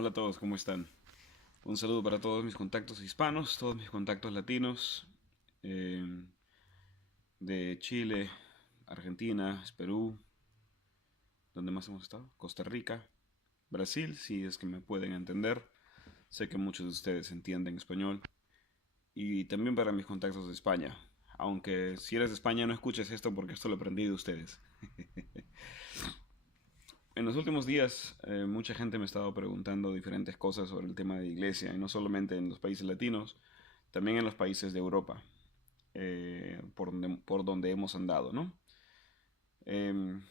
Hola a todos, ¿cómo están? Un saludo para todos mis contactos hispanos, todos mis contactos latinos, eh, de Chile, Argentina, Perú, ¿dónde más hemos estado? Costa Rica, Brasil, si es que me pueden entender. Sé que muchos de ustedes entienden español. Y también para mis contactos de España. Aunque si eres de España no escuches esto porque esto lo aprendí de ustedes. En los últimos días, mucha gente me ha estado preguntando diferentes cosas sobre el tema de iglesia, y no solamente en los países latinos, también en los países de Europa, por donde hemos andado, ¿no? Em,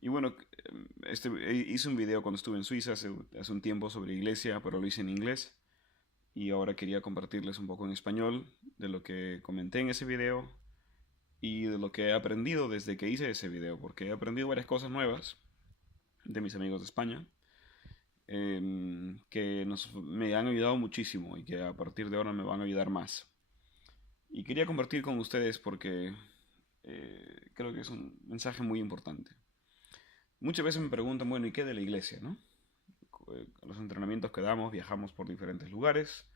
y bueno, hice un video cuando estuve en Suiza hace un tiempo sobre iglesia, pero lo hice en inglés, y ahora quería compartirles un poco en español de lo que comenté en ese video y de lo que he aprendido desde que hice ese video, porque he aprendido varias cosas nuevas de mis amigos de España que me han ayudado muchísimo y que a partir de ahora me van a ayudar más. Y quería compartir con ustedes porque creo que es un mensaje muy importante. Muchas veces me preguntan, bueno, ¿y qué de la iglesia, no? Los entrenamientos que damos, viajamos por diferentes lugares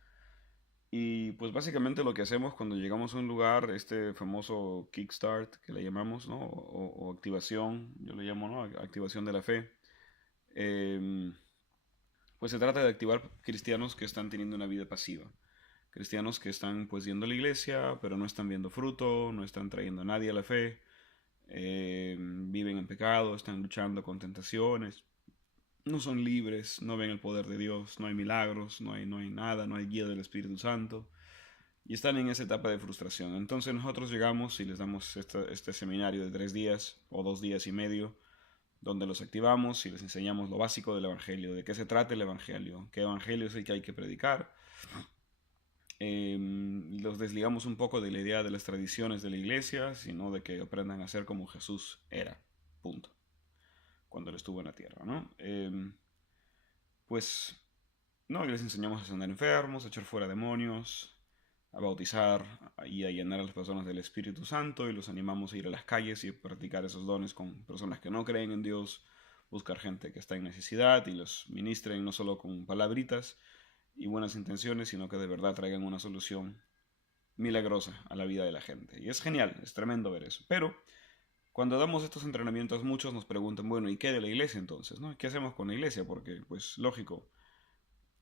y pues básicamente lo que hacemos cuando llegamos a un lugar, este famoso kickstart que le llamamos, ¿no? O activación, yo le llamo, ¿no? Activación de la fe. em, pues se trata de activar cristianos que están teniendo una vida pasiva. Cristianos que están pues yendo a la iglesia, pero no están viendo fruto, no están trayendo a nadie a la fe, viven en pecado, están luchando con tentaciones, no son libres, no ven el poder de Dios, no hay milagros, no hay nada, no hay guía del Espíritu Santo, y están en esa etapa de frustración. Entonces nosotros llegamos y les damos este seminario de 3 días o 2 días y medio, donde los activamos y les enseñamos lo básico del Evangelio, de qué se trata el Evangelio, qué Evangelio es el que hay que predicar. Los desligamos un poco de la idea de las tradiciones de la iglesia, sino de que aprendan a ser como Jesús era, punto, cuando él estuvo en la tierra, ¿no? Pues, no, y les enseñamos a sanar enfermos, a echar fuera demonios, a bautizar y a llenar a las personas del Espíritu Santo, y los animamos a ir a las calles y practicar esos dones con personas que no creen en Dios, buscar gente que está en necesidad y los ministren no solo con palabritas y buenas intenciones, sino que de verdad traigan una solución milagrosa a la vida de la gente. Y es genial, es tremendo ver eso. Pero cuando damos estos entrenamientos, muchos nos preguntan, bueno, ¿y qué de la iglesia entonces? ¿No? ¿Qué hacemos con la iglesia? Porque, pues, lógico,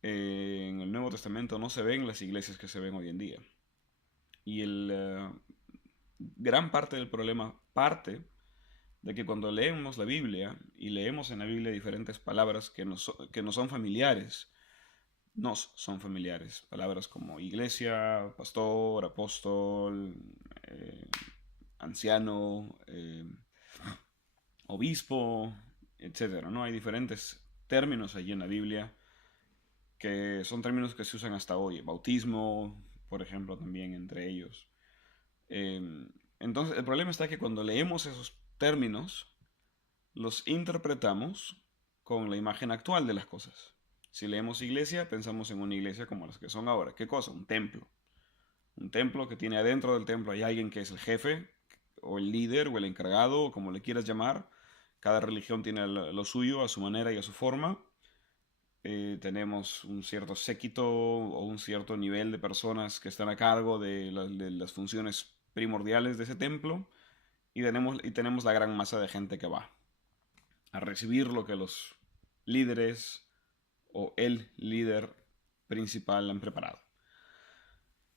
en el Nuevo Testamento no se ven las iglesias que se ven hoy en día. Y gran parte del problema parte de que cuando leemos la Biblia y leemos en la Biblia diferentes palabras que no son familiares, nos son familiares. Palabras como iglesia, pastor, apóstol, eh, anciano, obispo, etcétera, ¿no? Hay diferentes términos allí en la Biblia que son términos que se usan hasta hoy. Bautismo, por ejemplo, también entre ellos. Eh, entonces, el problema está que cuando leemos esos términos, los interpretamos con la imagen actual de las cosas. Si leemos iglesia, pensamos en una iglesia como las que son ahora. ¿Qué cosa? Un templo. Un templo que tiene adentro del templo hay alguien que es el jefe, o el líder, o el encargado, o como le quieras llamar. Cada religión tiene lo suyo, a su manera y a su forma. Tenemos un cierto séquito o un cierto nivel de personas que están a cargo de las funciones primordiales de ese templo. Y tenemos la gran masa de gente que va a recibir lo que los líderes o el líder principal han preparado.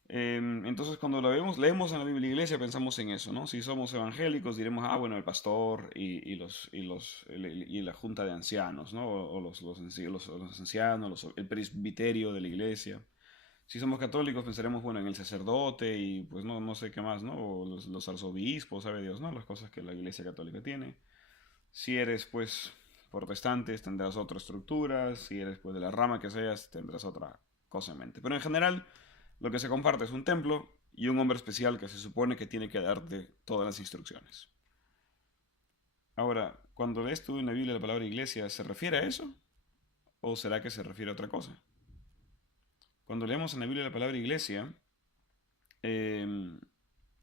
Entonces, cuando lo leemos en la Biblia Iglesia, pensamos en eso, ¿no? Si somos evangélicos, diremos, ah, bueno, el pastor y la junta de ancianos, ¿no? O los ancianos, el presbiterio de la iglesia. Si somos católicos, pensaremos, bueno, en el sacerdote y pues no sé qué más, ¿no? O los arzobispos, sabe Dios, ¿no? Las cosas que la iglesia católica tiene. Si eres, pues, protestante, tendrás otra estructura. Si eres, pues, de la rama que seas, tendrás otra cosa en mente. Pero en general, lo que se comparte es un templo y un hombre especial que se supone que tiene que darte todas las instrucciones. Ahora, cuando lees tú en la Biblia la palabra iglesia, ¿se refiere a eso? ¿O será que se refiere a otra cosa? Cuando leemos en la Biblia la palabra iglesia, eh,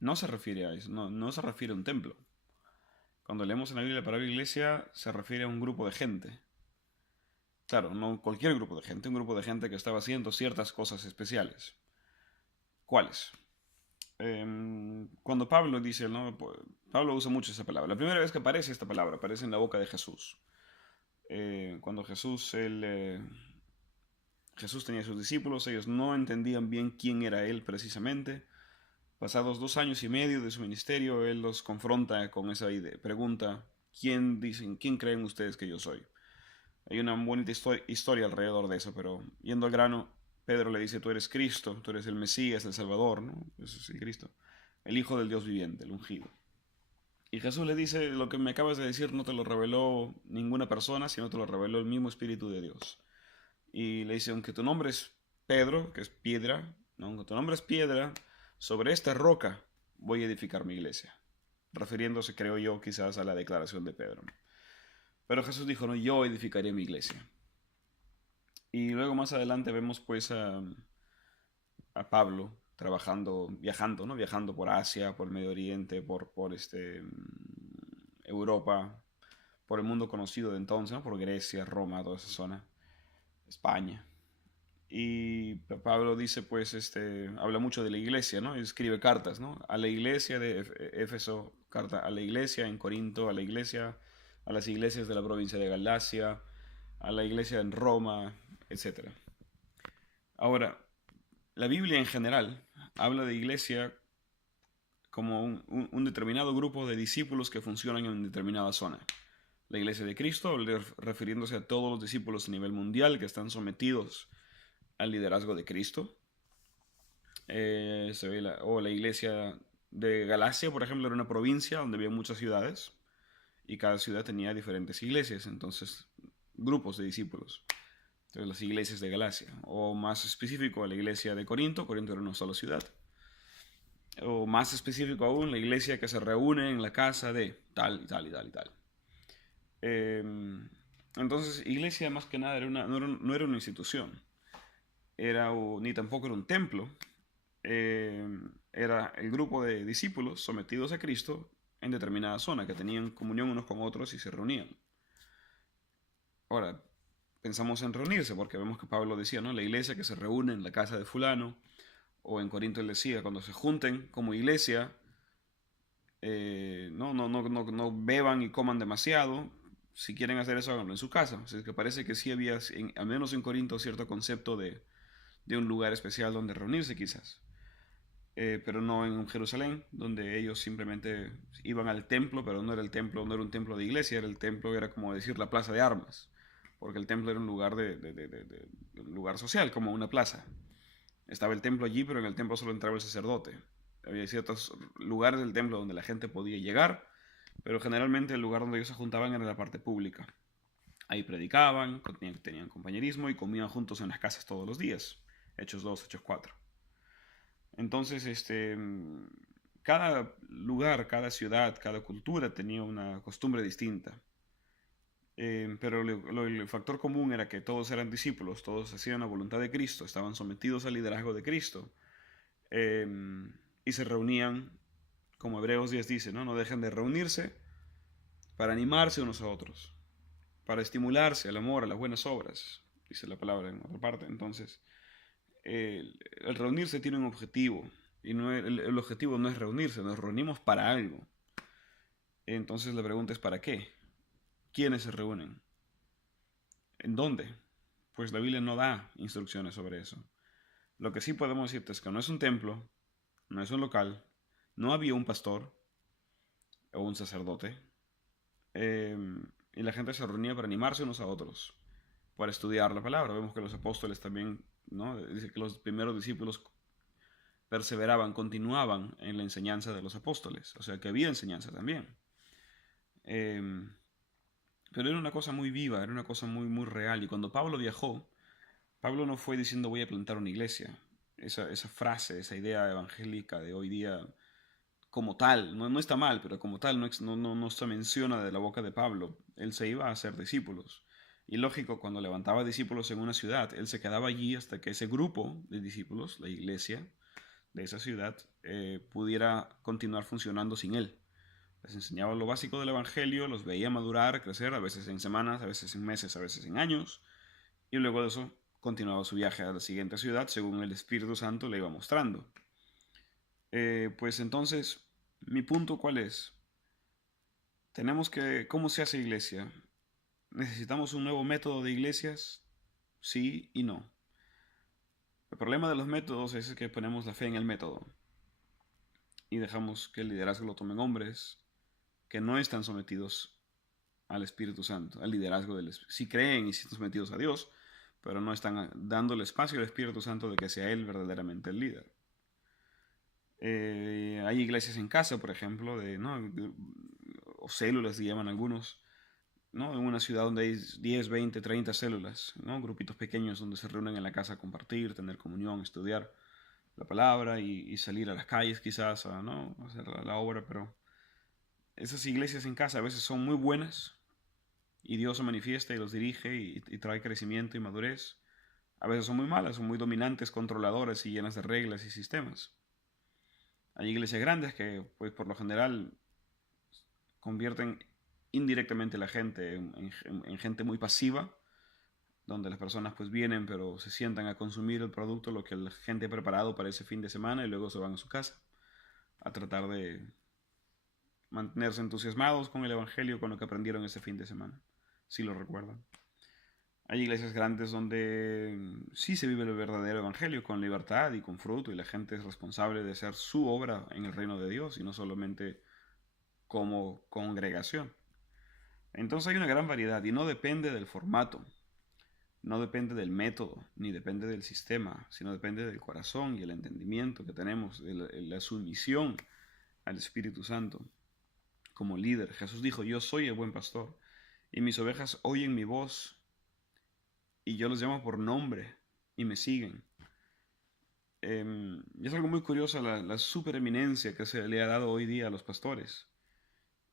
no se refiere a eso, no se refiere a un templo. Cuando leemos en la Biblia la palabra iglesia, se refiere a un grupo de gente. Claro, no cualquier grupo de gente, un grupo de gente que estaba haciendo ciertas cosas especiales. ¿Cuáles? Cuando Pablo dice, ¿no? Pablo usa mucho esa palabra. La primera vez que aparece esta palabra, aparece en la boca de Jesús. Cuando Jesús tenía a sus discípulos, ellos no entendían bien quién era él precisamente. Pasados 2 años y medio de su ministerio, él los confronta con esa idea, pregunta, ¿quién creen ustedes que yo soy? Hay una bonita historia alrededor de eso, pero yendo al grano, Pedro le dice, tú eres Cristo, tú eres el Mesías, el Salvador, ¿no? Eso sí, Cristo, el Hijo del Dios viviente, el ungido. Y Jesús le dice, lo que me acabas de decir no te lo reveló ninguna persona, sino te lo reveló el mismo Espíritu de Dios. Y le dice, aunque tu nombre es Pedro, que es piedra, ¿no? Aunque tu nombre es piedra, sobre esta roca voy a edificar mi iglesia. Refiriéndose, creo yo, quizás a la declaración de Pedro. Pero Jesús dijo, no, yo edificaré mi iglesia. Y luego más adelante vemos pues a Pablo trabajando, viajando, ¿no? Viajando por Asia, por el Medio Oriente, por Europa, por el mundo conocido de entonces, ¿no? Por Grecia, Roma, toda esa zona, España. Y Pablo dice, pues, habla mucho de la iglesia, ¿no? Y escribe cartas, ¿no? A la iglesia de Éfeso, carta a la iglesia en Corinto, a la iglesia, a las iglesias de la provincia de Galacia, a la iglesia en Roma, etcétera. Ahora, la Biblia en general habla de iglesia como un determinado grupo de discípulos que funcionan en determinada zona. La iglesia de Cristo, refiriéndose a todos los discípulos a nivel mundial que están sometidos al liderazgo de Cristo. O la iglesia de Galacia, por ejemplo, era una provincia donde había muchas ciudades y cada ciudad tenía diferentes iglesias, entonces grupos de discípulos. Entonces las iglesias de Galacia, o más específico la iglesia de Corinto, Corinto era una sola ciudad, o más específico aún la iglesia que se reúne en la casa de tal y tal y tal y tal. Eh, entonces iglesia más que nada no era una institución, ni tampoco era un templo, eh, era el grupo de discípulos sometidos a Cristo en determinada zona, que tenían comunión unos con otros y se reunían. Ahora, pensamos en reunirse, porque vemos que Pablo decía, ¿no? La iglesia que se reúne en la casa de fulano, o en Corinto él decía, cuando se junten como iglesia, no beban y coman demasiado. Si quieren hacer eso, háganlo en su casa. O sea, que parece que sí había, al menos en Corinto, cierto concepto de un lugar especial donde reunirse quizás. Pero no en Jerusalén, donde ellos simplemente iban al templo, pero no era el templo, no era un templo de iglesia, era el templo, era como decir la plaza de armas, porque el templo era un lugar un lugar social, como una plaza. Estaba el templo allí, pero en el templo solo entraba el sacerdote. Había ciertos lugares del templo donde la gente podía llegar, pero generalmente el lugar donde ellos se juntaban era la parte pública. Ahí predicaban, tenían compañerismo y comían juntos en las casas todos los días. Hechos 2, Hechos 4. Entonces, cada lugar, cada ciudad, cada cultura tenía una costumbre distinta. Pero el factor común era que todos eran discípulos, todos hacían la voluntad de Cristo, estaban sometidos al liderazgo de Cristo, eh, y se reunían, como Hebreos 10 dice, ¿no? No dejan de reunirse para animarse unos a otros, para estimularse al amor, a las buenas obras, dice la palabra en otra parte. Entonces, el reunirse tiene un objetivo, y el objetivo no es reunirse, nos reunimos para algo. Entonces la pregunta es ¿para qué? ¿Quiénes se reúnen? ¿En dónde? Pues la Biblia no da instrucciones sobre eso. Lo que sí podemos decirte es que no es un templo, no es un local, no había un pastor o un sacerdote, eh, y la gente se reunía para animarse unos a otros, para estudiar la palabra. Vemos que los apóstoles también, ¿no? Dice que los primeros discípulos perseveraban, continuaban en la enseñanza de los apóstoles, o sea que había enseñanza también. Eh, pero era una cosa muy viva, era una cosa muy, muy real. Y cuando Pablo viajó, Pablo no fue diciendo voy a plantar una iglesia. Esa frase, esa idea evangélica de hoy día, como tal, no está mal, pero como tal no se menciona de la boca de Pablo. Él se iba a hacer discípulos. Y lógico, cuando levantaba discípulos en una ciudad, él se quedaba allí hasta que ese grupo de discípulos, la iglesia de esa ciudad, pudiera continuar funcionando sin él. Les enseñaba lo básico del evangelio, los veía madurar, crecer, a veces en semanas, a veces en meses, a veces en años, y luego de eso continuaba su viaje a la siguiente ciudad según el Espíritu Santo le iba mostrando. Pues entonces, mi punto cuál es, ¿cómo se hace iglesia? ¿Necesitamos un nuevo método de iglesias? Sí y no. El problema de los métodos es que ponemos la fe en el método y dejamos que el liderazgo lo tomen hombres que no están sometidos al Espíritu Santo, al liderazgo del Espíritu. Sí creen y sí están sometidos a Dios, pero no están dándole espacio al Espíritu Santo de que sea Él verdaderamente el líder. Hay iglesias en casa, por ejemplo, ¿no? O células, se llaman algunos, ¿no? En una ciudad donde hay 10, 20, 30 células, ¿no? Grupitos pequeños donde se reúnen en la casa a compartir, tener comunión, estudiar la palabra y salir a las calles quizás a, ¿no? a hacer la obra, pero esas iglesias en casa a veces son muy buenas y Dios se manifiesta y los dirige y trae crecimiento y madurez. A veces son muy malas, son muy dominantes, controladoras y llenas de reglas y sistemas. Hay iglesias grandes que, pues, por lo general convierten indirectamente a la gente en gente muy pasiva, donde las personas pues vienen pero se sientan a consumir el producto, lo que la gente ha preparado para ese fin de semana y luego se van a su casa a tratar de mantenerse entusiasmados con el Evangelio, con lo que aprendieron ese fin de semana, si lo recuerdan. Hay iglesias grandes donde sí se vive el verdadero evangelio con libertad y con fruto y la gente es responsable de hacer su obra en el reino de Dios y no solamente como congregación. Entonces hay una gran variedad y no depende del formato, no depende del método, ni depende del sistema, sino depende del corazón y el entendimiento que tenemos, de la sumisión al Espíritu Santo como líder. Jesús dijo, yo soy el buen pastor y mis ovejas oyen mi voz y yo los llamo por nombre y me siguen. Y es algo muy curioso la supereminencia que se le ha dado hoy día a los pastores.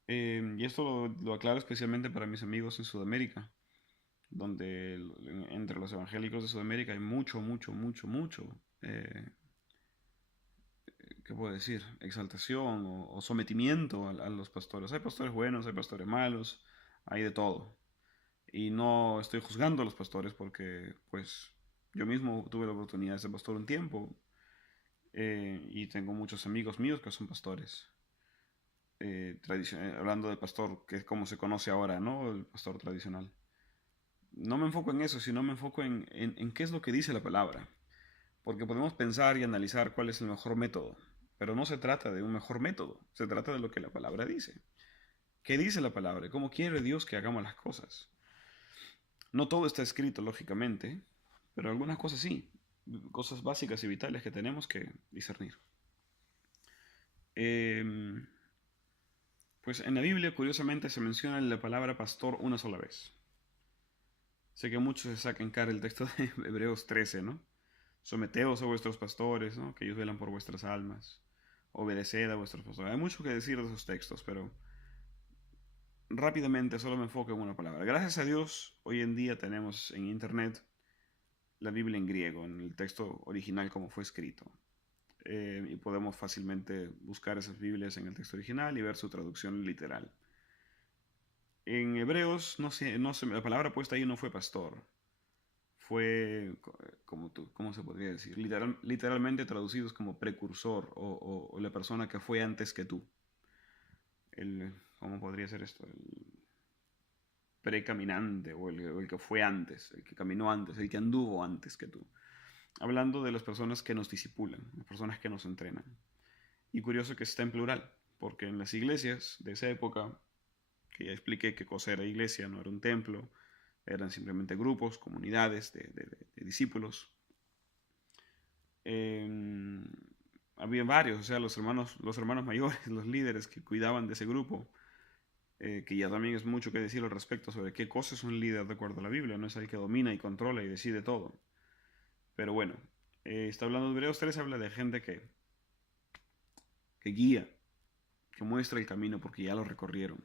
Y esto lo aclaro especialmente para mis amigos en Sudamérica, donde entre los evangélicos de Sudamérica hay mucho, mucho, mucho, mucho, ¿qué puedo decir? Exaltación o sometimiento a los pastores. Hay pastores buenos, hay pastores malos, hay de todo. Y no estoy juzgando a los pastores porque, pues, yo mismo tuve la oportunidad de ser pastor un tiempo y tengo muchos amigos míos que son pastores. Hablando del pastor, que es como se conoce ahora, ¿no? El pastor tradicional. No me enfoco en eso, sino me enfoco en qué es lo que dice la palabra. Porque podemos pensar y analizar cuál es el mejor método, pero no se trata de un mejor método, se trata de lo que la palabra dice. ¿Qué dice la palabra? ¿Cómo quiere Dios que hagamos las cosas? No todo está escrito, lógicamente, pero algunas cosas sí, cosas básicas y vitales que tenemos que discernir. Pues en la Biblia, curiosamente, se menciona la palabra pastor una sola vez. Sé que muchos se sacan cara el texto de Hebreos 13, ¿no? Someteos a vuestros pastores, ¿no? Que ellos velan por vuestras almas. Obedeced a vuestros pastores. Hay mucho que decir de esos textos, pero rápidamente solo me enfoco en una palabra. Gracias a Dios, hoy en día tenemos en internet la Biblia en griego, en el texto original como fue escrito. Y podemos fácilmente buscar esas Biblias en el texto original y ver su traducción literal. En Hebreos, la palabra puesta ahí no fue pastor, fue, ¿cómo se podría decir? Literalmente traducidos como precursor o la persona que fue antes que tú. ¿Cómo podría ser esto? El precaminante o el que fue antes, el que caminó antes, el que anduvo antes que tú. Hablando de las personas que nos disipulan, las personas que nos entrenan. Y curioso que está en plural, porque en las iglesias de esa época, que ya expliqué qué cosa era iglesia, no era un templo, eran simplemente grupos, comunidades de discípulos. Había varios, o sea, los hermanos mayores, los líderes que cuidaban de ese grupo, que ya también es mucho que decir al respecto sobre qué cosa es un líder de acuerdo a la Biblia, no es el que domina y controla y decide todo. Pero bueno, está hablando de Hebreos 3, habla de gente que guía, que muestra el camino porque ya lo recorrieron,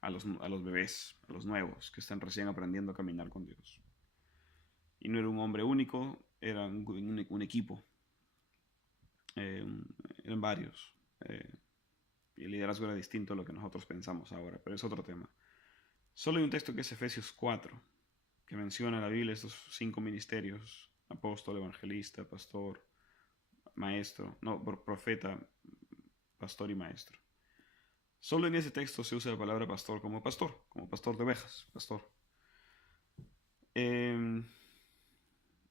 a los bebés, a los nuevos, que están recién aprendiendo a caminar con Dios. Y no era un hombre único, era un equipo, eran varios. Y el liderazgo era distinto a lo que nosotros pensamos ahora, pero es otro tema. Solo hay un texto que es Efesios 4, que menciona la Biblia, estos 5 ministerios: apóstol, evangelista, pastor, maestro, no, profeta, pastor y maestro. Solo en ese texto se usa la palabra pastor, como pastor de ovejas, pastor. Eh,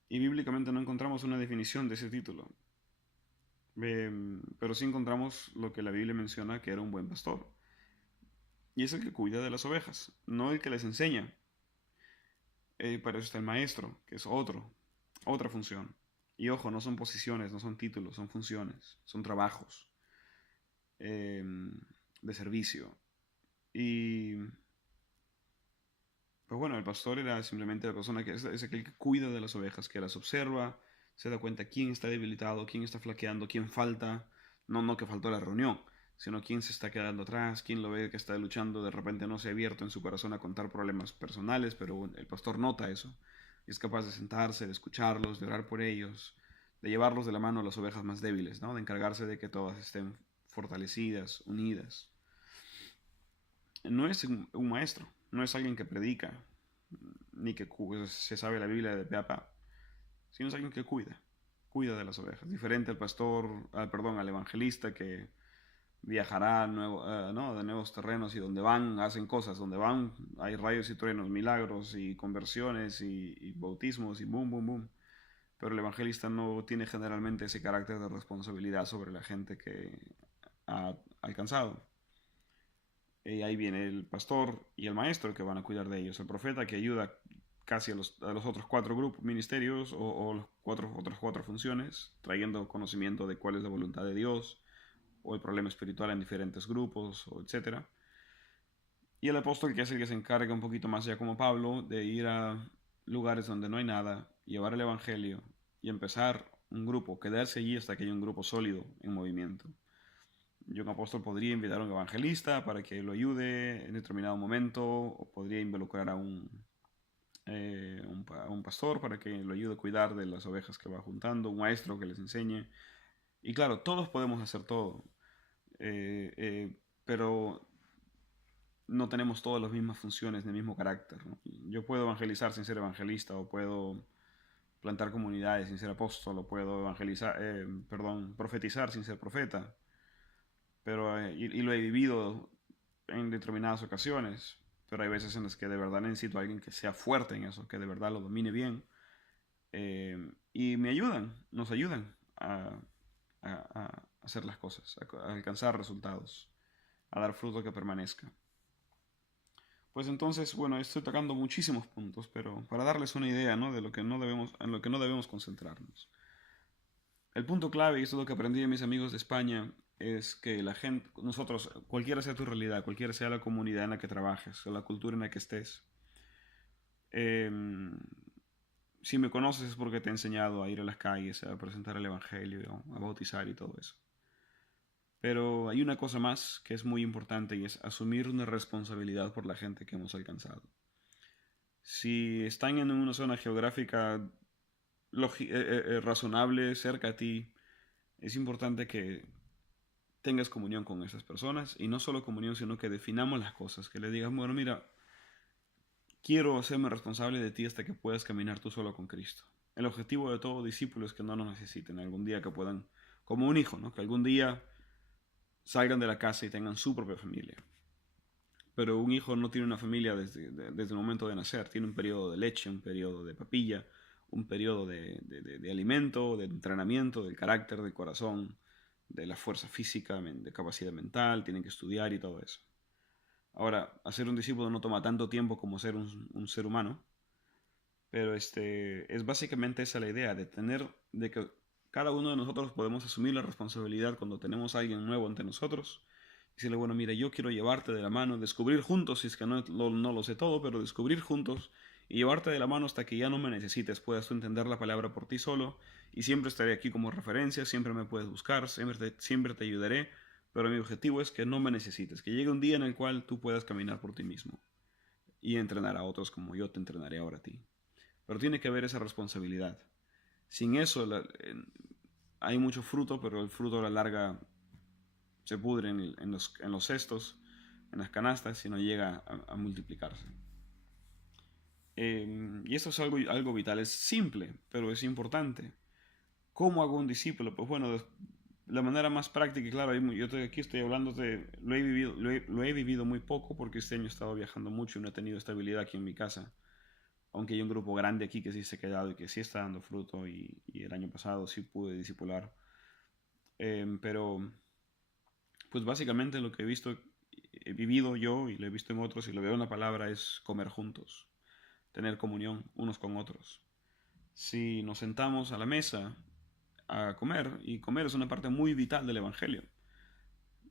y bíblicamente no encontramos una definición de ese título. Pero sí encontramos lo que la Biblia menciona, que era un buen pastor. Y es el que cuida de las ovejas, no el que les enseña. Para eso está el maestro, que es otra función. Y ojo, no son posiciones, no son títulos, son funciones, son trabajos eh, de servicio. Y pues bueno, el pastor era simplemente la persona que es aquel que cuida de las ovejas, que las observa, se da cuenta quién está debilitado, quién está flaqueando, quién falta. No que faltó la reunión, sino quién se está quedando atrás, quién lo ve que está luchando, de repente no se ha abierto en su corazón a contar problemas personales, pero el pastor nota eso y es capaz de sentarse, de escucharlos, de orar por ellos, de llevarlos de la mano a las ovejas más débiles, ¿no? De encargarse de que todas estén fortalecidas, unidas. No es un maestro, no es alguien que predica, ni que se sabe la Biblia de pe a pa, sino es alguien que cuida de las ovejas. Diferente al pastor, perdón, al evangelista que viajará ¿no? de nuevos terrenos y donde van hacen cosas, donde van hay rayos y truenos, milagros y conversiones y bautismos y boom, boom, boom. Pero el evangelista no tiene generalmente ese carácter de responsabilidad sobre la gente que ha alcanzado. Y ahí viene el pastor y el maestro que van a cuidar de ellos. El profeta que ayuda casi a los otros 4 grupos, ministerios o los otras 4 funciones, trayendo conocimiento de cuál es la voluntad de Dios o el problema espiritual en diferentes grupos, o etcétera. Y el apóstol, que es el que se encarga un poquito más ya como Pablo, de ir a lugares donde no hay nada, llevar el evangelio y empezar un grupo, quedarse allí hasta que haya un grupo sólido en movimiento. Y un apóstol podría invitar a un evangelista para que lo ayude en determinado momento, o podría involucrar a un pastor para que lo ayude a cuidar de las ovejas que va juntando, un maestro que les enseñe. Y claro, todos podemos hacer todo, eh, eh, pero no tenemos todas las mismas funciones ni el mismo carácter, ¿no? Yo puedo evangelizar sin ser evangelista, o puedo plantar comunidades sin ser apóstol, o puedo profetizar sin ser profeta, pero y lo he vivido en determinadas ocasiones, pero hay veces en las que de verdad necesito a alguien que sea fuerte en eso, que de verdad lo domine bien, y nos ayudan a hacer las cosas, a alcanzar resultados, a dar fruto que permanezca. Pues entonces, bueno, estoy tocando muchísimos puntos, pero para darles una idea, ¿no? De lo que no debemos, en lo que no debemos concentrarnos. El punto clave, y esto es lo que aprendí de mis amigos de España, es que la gente, nosotros, cualquiera sea tu realidad, cualquiera sea la comunidad en la que trabajes, o la cultura en la que estés, eh, si me conoces es porque te he enseñado a ir a las calles, a presentar el Evangelio, a bautizar y todo eso. Pero hay una cosa más que es muy importante, y es asumir una responsabilidad por la gente que hemos alcanzado. Si están en una zona geográfica razonable, cerca a ti, es importante que tengas comunión con esas personas, y no solo comunión, sino que definamos las cosas, que le digas, bueno, mira, quiero hacerme responsable de ti hasta que puedas caminar tú solo con Cristo. El objetivo de todo discípulo es que no nos necesiten, algún día que puedan, como un hijo, ¿no? Que algún día salgan de la casa y tengan su propia familia. Pero un hijo no tiene una familia desde el momento de nacer, tiene un periodo de leche, un periodo de papilla, un periodo de alimento, de entrenamiento, del carácter, del corazón, de la fuerza física, de capacidad mental, tienen que estudiar y todo eso. Ahora, hacer un discípulo no toma tanto tiempo como ser un ser humano, pero es básicamente esa la idea, de que cada uno de nosotros podemos asumir la responsabilidad cuando tenemos a alguien nuevo ante nosotros. Decirle, bueno, mira, yo quiero llevarte de la mano, descubrir juntos, si es que no lo sé todo, pero descubrir juntos y llevarte de la mano hasta que ya no me necesites, puedas tú entender la palabra por ti solo, y siempre estaré aquí como referencia, siempre me puedes buscar, siempre te ayudaré, pero mi objetivo es que no me necesites, que llegue un día en el cual tú puedas caminar por ti mismo y entrenar a otros como yo te entrenaré ahora a ti. Pero tiene que haber esa responsabilidad. Sin eso hay mucho fruto, pero el fruto a la larga se pudre en los cestos, en las canastas, y no llega a multiplicarse. Y esto es algo vital, es simple, pero es importante. ¿Cómo hago un discípulo? Pues bueno, la manera más práctica, y claro, aquí estoy hablando lo he vivido, lo he vivido muy poco porque este año he estado viajando mucho y no he tenido estabilidad aquí en mi casa. Aunque hay un grupo grande aquí que sí se ha quedado y que sí está dando fruto y el año pasado sí pude discipular. Pero pues básicamente lo que he vivido yo y lo he visto en otros y lo veo en la palabra es comer juntos, tener comunión unos con otros. Si nos sentamos a la mesa a comer, y comer es una parte muy vital del Evangelio.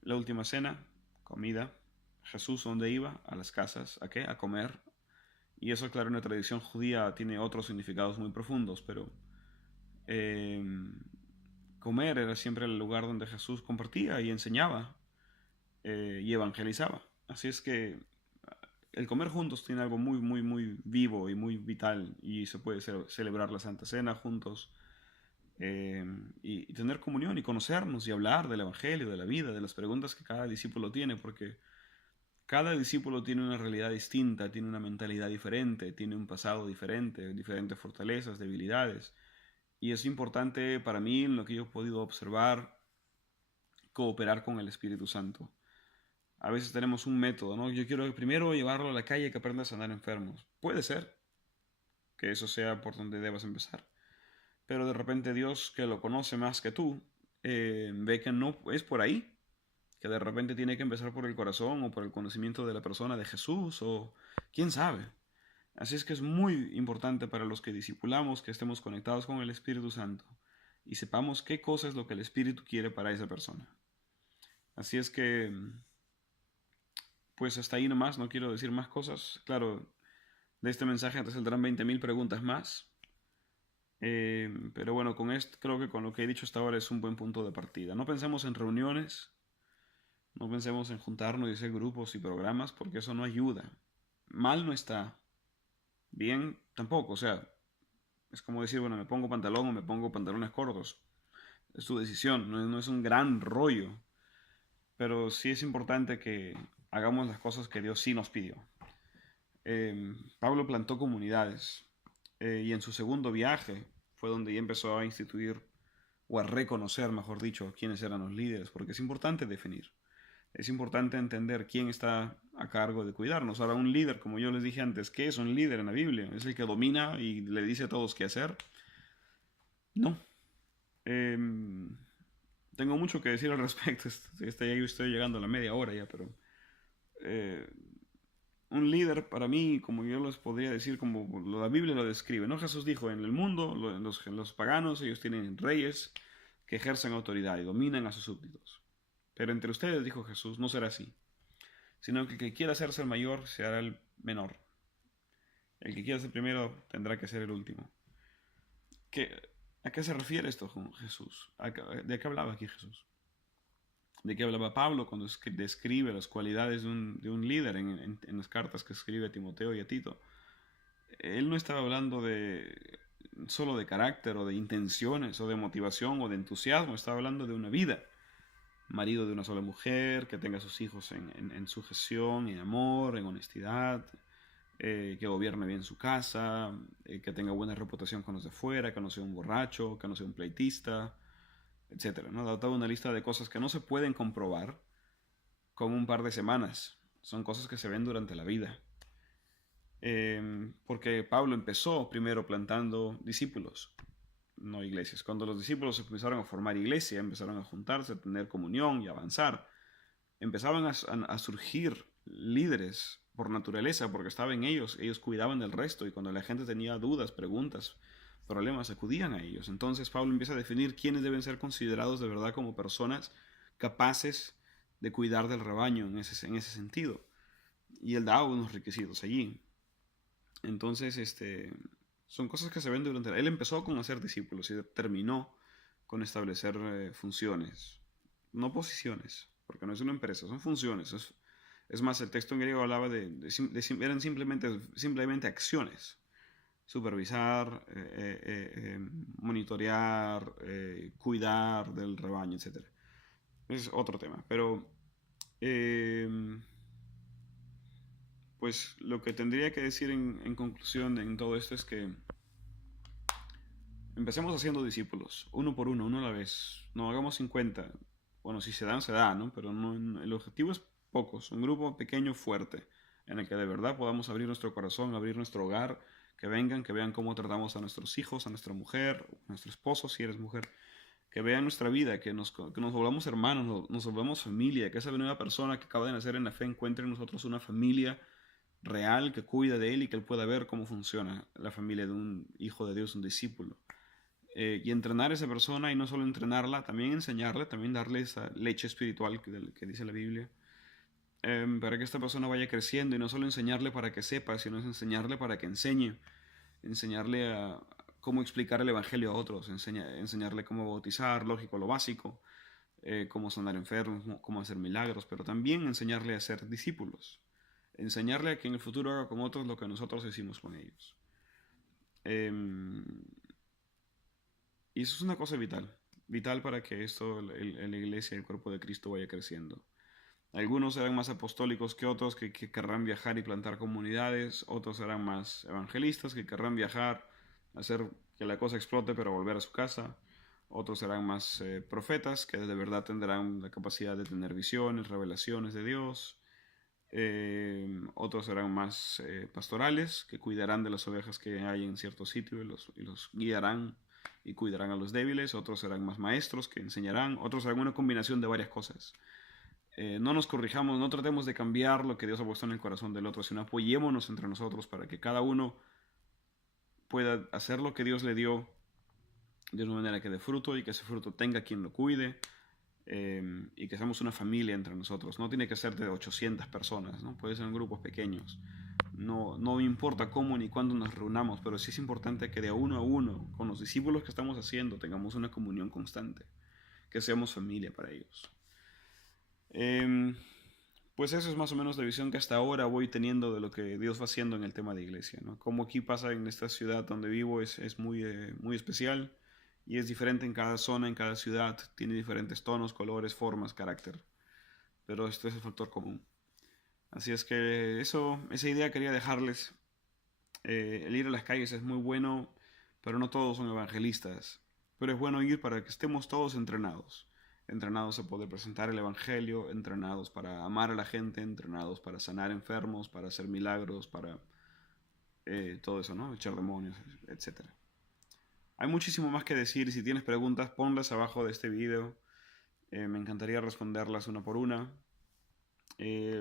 La última cena, comida. Jesús, ¿dónde iba? A las casas. ¿A qué? A comer. Y eso, claro, en la tradición judía tiene otros significados muy profundos, pero eh, comer era siempre el lugar donde Jesús compartía y enseñaba y evangelizaba. Así es que el comer juntos tiene algo muy, muy, muy vivo y muy vital y se puede celebrar la Santa Cena juntos eh, y tener comunión y conocernos y hablar del Evangelio, de la vida, de las preguntas que cada discípulo tiene, porque cada discípulo tiene una realidad distinta, tiene una mentalidad diferente, tiene un pasado diferente, diferentes fortalezas, debilidades. Y es importante para mí, en lo que yo he podido observar, cooperar con el Espíritu Santo. A veces tenemos un método, ¿no? Yo quiero primero llevarlo a la calle que aprendas a andar enfermos. Puede ser que eso sea por donde debas empezar. Pero de repente Dios, que lo conoce más que tú, ve que no es por ahí, que de repente tiene que empezar por el corazón o por el conocimiento de la persona de Jesús o quién sabe. Así es que es muy importante para los que discipulamos que estemos conectados con el Espíritu Santo y sepamos qué cosa es lo que el Espíritu quiere para esa persona. Así es que, pues hasta ahí nomás, no quiero decir más cosas. Claro, de este mensaje te saldrán 20.000 preguntas más. Pero bueno, con esto creo que con lo que he dicho hasta ahora es un buen punto de partida. No pensemos en reuniones, no pensemos en juntarnos y hacer grupos y programas porque eso no ayuda. Mal no está, bien tampoco. O sea, es como decir, bueno, me pongo pantalón o me pongo pantalones cortos. Es tu decisión, no es un gran rollo. Pero sí es importante que hagamos las cosas que Dios sí nos pidió. Pablo plantó comunidades y en su segundo viaje fue donde ya empezó a instituir o a reconocer, mejor dicho, quiénes eran los líderes, porque es importante definir. Es importante entender quién está a cargo de cuidarnos. Ahora, un líder, como yo les dije antes, ¿qué es un líder en la Biblia? ¿Es el que domina y le dice a todos qué hacer? No. Eh, Tengo mucho que decir al respecto. Ya estoy llegando a la media hora ya, pero eh, un líder para mí, como yo les podría decir, como la Biblia lo describe, ¿no? Jesús dijo, en el mundo, los paganos, ellos tienen reyes que ejercen autoridad y dominan a sus súbditos. Pero entre ustedes, dijo Jesús, no será así, sino que el que quiera hacerse el mayor se hará el menor. El que quiera ser primero tendrá que ser el último. ¿Qué, ¿A qué se refiere esto, Jesús? ¿De qué hablaba aquí Jesús? ¿De qué hablaba Pablo cuando describe las cualidades de un líder en las cartas que escribe a Timoteo y a Tito? Él no estaba hablando solo de carácter o de intenciones o de motivación o de entusiasmo, estaba hablando de una vida. Marido de una sola mujer, que tenga a sus hijos en sujeción, en amor, en honestidad, que gobierne bien su casa, que tenga buena reputación con los de fuera, que no sea un borracho, que no sea un pleitista, etcétera, ¿no? Da toda una lista de cosas que no se pueden comprobar con un par de semanas. Son cosas que se ven durante la vida. Porque Pablo empezó primero plantando discípulos, no iglesias. Cuando los discípulos empezaron a formar iglesia, empezaron a juntarse, a tener comunión y avanzar, empezaban a surgir líderes por naturaleza, porque estaban en ellos, ellos cuidaban del resto y cuando la gente tenía dudas, preguntas, problemas, acudían a ellos. Entonces Pablo empieza a definir quiénes deben ser considerados de verdad como personas capaces de cuidar del rebaño en ese sentido. Y él da unos requisitos allí. Entonces, son cosas que se ven durante Él empezó con hacer discípulos y terminó con establecer funciones, no posiciones, porque no es una empresa, son funciones. Es más, el texto en griego hablaba eran simplemente acciones. Supervisar, monitorear, cuidar del rebaño, etcétera. Es otro tema, pero... eh, pues lo que tendría que decir en conclusión en todo esto es que empecemos haciendo discípulos, uno por uno a la vez. No hagamos 50. Bueno, si se dan, se dan, ¿no? Pero el objetivo es pocos, un grupo pequeño, fuerte, en el que de verdad podamos abrir nuestro corazón, abrir nuestro hogar, que vengan, que vean cómo tratamos a nuestros hijos, a nuestra mujer, a nuestro esposo, si eres mujer, que vean nuestra vida, que nos volvamos hermanos, nos volvamos familia, que esa nueva persona que acaba de nacer en la fe encuentre en nosotros una familia real que cuida de él y que él pueda ver cómo funciona la familia de un hijo de Dios, un discípulo. Y entrenar a esa persona y no solo entrenarla, también enseñarle, también darle esa leche espiritual que dice la Biblia, para que esta persona vaya creciendo y no solo enseñarle para que sepa, sino es enseñarle para que enseñe, enseñarle a cómo explicar el Evangelio a otros, enseñarle cómo bautizar, lógico, lo básico, cómo sanar enfermos, cómo hacer milagros, pero también enseñarle a ser discípulos, enseñarle a que en el futuro haga con otros lo que nosotros hicimos con ellos. Em, y eso es una cosa vital, vital para que esto, la iglesia, el cuerpo de Cristo vaya creciendo. Algunos serán más apostólicos que otros que querrán viajar y plantar comunidades, otros serán más evangelistas que querrán viajar, hacer que la cosa explote pero volver a su casa. Otros serán más profetas que de verdad tendrán la capacidad de tener visiones, revelaciones de Dios. Otros serán más pastorales que cuidarán de las ovejas que hay en cierto sitio y los guiarán y cuidarán a los débiles. Otros serán más maestros que enseñarán. Otros serán una combinación de varias cosas. No nos corrijamos, no tratemos de cambiar lo que Dios ha puesto en el corazón del otro, sino apoyémonos entre nosotros para que cada uno pueda hacer lo que Dios le dio de una manera que dé fruto y que ese fruto tenga quien lo cuide, y que seamos una familia entre nosotros. No tiene que ser de 800 personas, ¿no? Puede ser en grupos pequeños. No importa cómo ni cuándo nos reunamos, pero sí es importante que de uno a uno, con los discípulos que estamos haciendo, tengamos una comunión constante, que seamos familia para ellos. Em, pues eso es más o menos la visión que hasta ahora voy teniendo de lo que Dios va haciendo en el tema de iglesia, ¿no? Como aquí pasa en esta ciudad donde vivo es muy especial y es diferente en cada zona, en cada ciudad, tiene diferentes tonos, colores, formas, carácter, pero esto es el factor común. Así es que esa idea quería dejarles. El ir a las calles es muy bueno, pero no todos son evangelistas. Pero es bueno ir para que estemos todos entrenados. Entrenados a poder presentar el Evangelio, entrenados para amar a la gente, entrenados para sanar enfermos, para hacer milagros, para todo eso, ¿no? Echar demonios, etcétera. Hay muchísimo más que decir y si tienes preguntas, ponlas abajo de este video. Me encantaría responderlas una por una.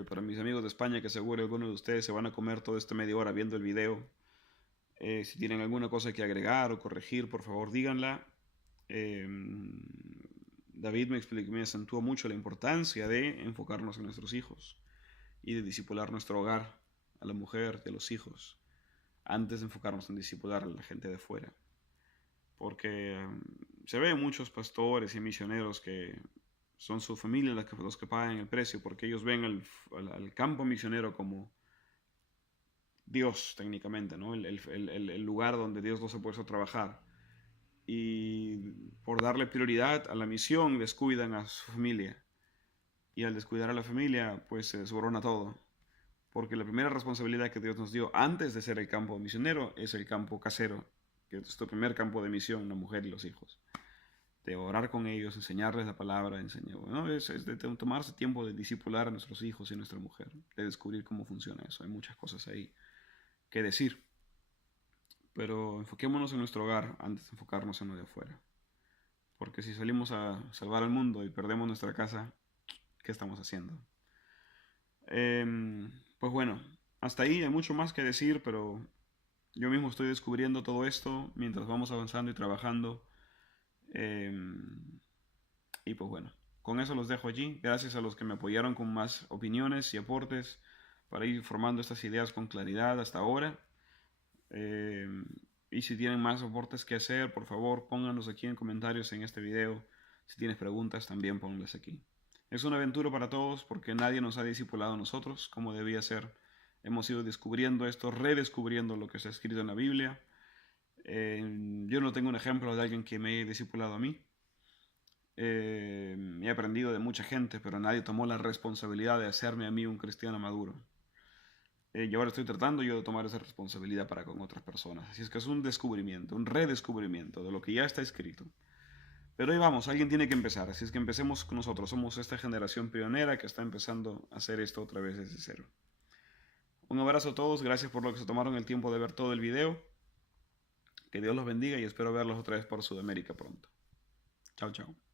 Para mis amigos de España, que seguro algunos de ustedes se van a comer toda esta media hora viendo el video. Si tienen alguna cosa que agregar o corregir, por favor díganla. Eh, David me acentuó mucho la importancia de enfocarnos en nuestros hijos y de discipular nuestro hogar, a la mujer y a los hijos, antes de enfocarnos en discipular a la gente de fuera. Porque se ven muchos pastores y misioneros que son su familia los que pagan el precio, porque ellos ven al campo misionero como Dios técnicamente, ¿no? El lugar donde Dios los ha puesto a trabajar. Y por darle prioridad a la misión descuidan a su familia. Y al descuidar a la familia, pues se desborona todo. Porque la primera responsabilidad que Dios nos dio antes de ser el campo misionero es el campo casero, que es nuestro primer campo de misión, la mujer y los hijos. De orar con ellos, enseñarles la palabra, ¿no? Es de tomarse tiempo de discipular a nuestros hijos y a nuestra mujer, de descubrir cómo funciona eso. Hay muchas cosas ahí que decir. Pero enfoquémonos en nuestro hogar antes de enfocarnos en lo de afuera. Porque si salimos a salvar al mundo y perdemos nuestra casa, ¿qué estamos haciendo? Pues bueno, hasta ahí hay mucho más que decir, pero yo mismo estoy descubriendo todo esto mientras vamos avanzando y trabajando. Y pues bueno, con eso los dejo allí. Gracias a los que me apoyaron con más opiniones y aportes para ir formando estas ideas con claridad hasta ahora. Eh, y si tienen más aportes que hacer, por favor, pónganlos aquí en comentarios en este video. Si tienes preguntas, también ponlas aquí. Es una aventura para todos porque nadie nos ha discipulado a nosotros como debía ser. Hemos ido descubriendo esto, redescubriendo lo que está escrito en la Biblia. Yo no tengo un ejemplo de alguien que me haya discipulado a mí. He aprendido de mucha gente, pero nadie tomó la responsabilidad de hacerme a mí un cristiano maduro. y ahora estoy tratando yo de tomar esa responsabilidad para con otras personas. Así es que es un descubrimiento, un redescubrimiento de lo que ya está escrito. Pero ahí vamos, alguien tiene que empezar, así es que empecemos con nosotros. Somos esta generación pionera que está empezando a hacer esto otra vez desde cero. Un abrazo a todos, gracias por lo que se tomaron el tiempo de ver todo el video. Que Dios los bendiga y espero verlos otra vez por Sudamérica pronto. Chao, chao.